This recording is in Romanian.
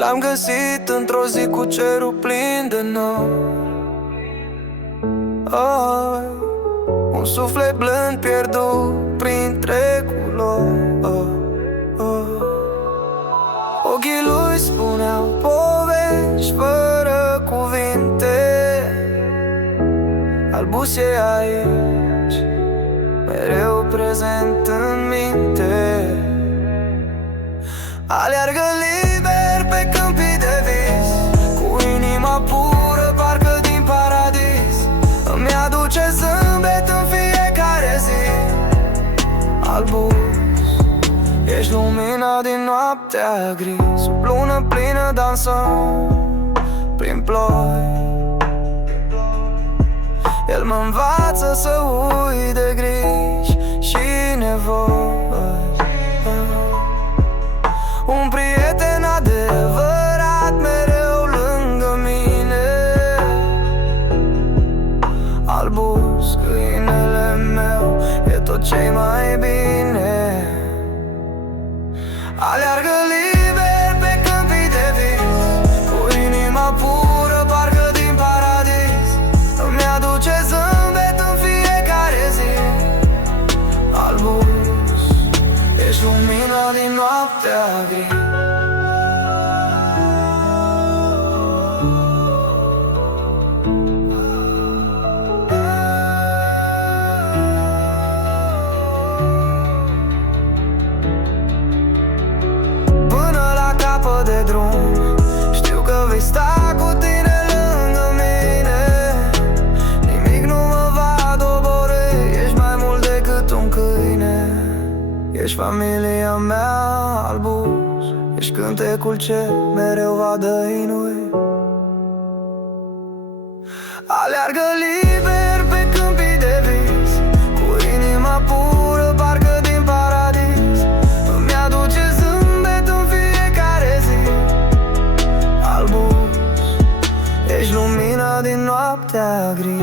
L-am găsit într-o zi cu cerul plin de nori. Un suflet blând pierdut printre culori. Ochii lui spuneau povești fără cuvinte. Albus e aici, mereu prezent în minte. Aleargă liber pe câmpii de vis, cu inima pură, parcă din paradis. Îmi aduce zâmbet în fiecare zi. Albus, ești lumina din noaptea gri. Sub lună plină dansăm prin ploi. El mă învață să uit de griji și nevoi. Un prieten adevărat mereu lângă mine. Albus, câinele meu, e tot ce-i mai bine. Aleargă liber pe câmpii de vis, cu inima pură, parcă din paradis. Îmi aduce zâmbet în fiecare zi. Albus, ești lumina din noaptea gri. De drum, știu că vei sta cu tine lângă mine. Nimic nu mă va doborî, ești mai mult decât un câine. Ești familia mea, Albus, ești cântecul ce mereu va dăinui. Aleargă liber pe câmpii de vis, cu inima pură, parcă din paradis. Îmi aduce zâmbet în fiecare zi. Albus, ești lumina din noaptea gri.